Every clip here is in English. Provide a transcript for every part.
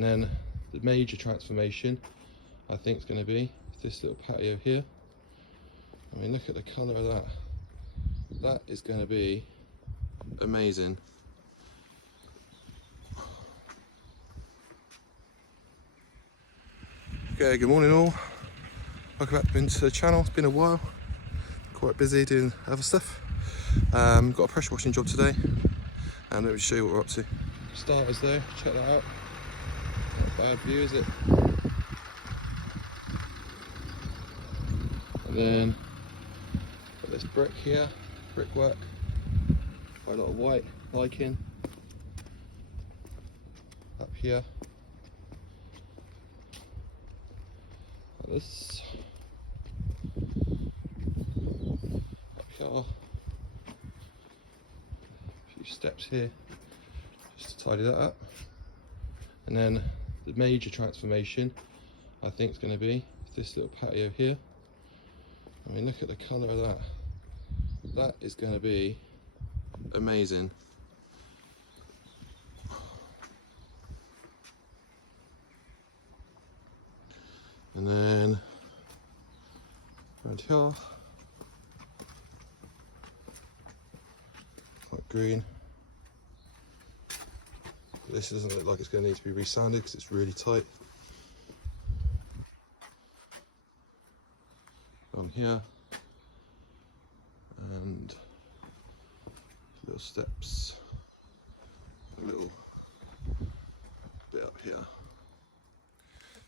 And then the major transformation I think is going to be this little patio here. I mean, look at the colour of that. That is going to be amazing. Okay, good morning all. Welcome back into the channel. It's been a while. Quite busy doing other stuff. Got a pressure washing job today, and let me show you what we're up to. Starters though, check that out. Not a bad view, is it? And then got this brick here, brickwork. Quite a lot of white lichen up here. Like this. Up here. A few steps here, just to tidy that up. And then the major transformation I think is going to be this little patio here. I mean, look at the colour of that. That is going to be amazing. And then around here, quite green. This doesn't look like it's going to need to be re-sanded because it's really tight. On here, and little steps, a little bit up here.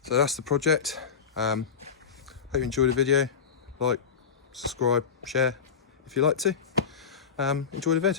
So that's the project. Hope you enjoyed the video. Like, subscribe, share if you like to. Enjoy the vid.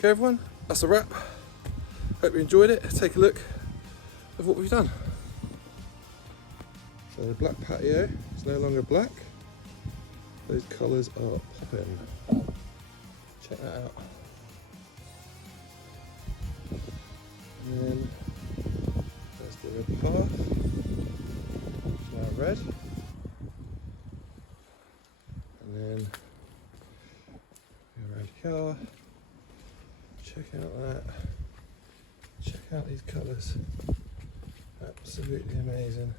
Okay everyone, that's a wrap. Hope you enjoyed it. Take a look of what we've done. So the black patio is no longer black. Those colours are popping. Check that out. And then there's the red path. It's now red. And then go around here. Check out that. Check out these colours. Absolutely amazing.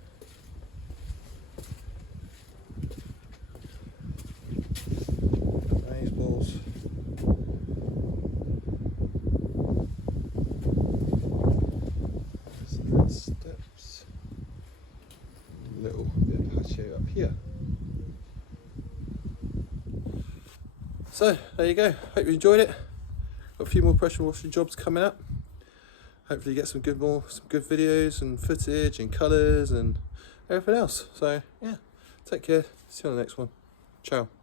Amaze balls. There's the steps. Little bit of patio up here. So there you go. Hope you enjoyed it. Got a few more pressure washing jobs coming up. Hopefully get some good videos and footage and colours and everything else. So yeah, take care. See you on the next one. Ciao.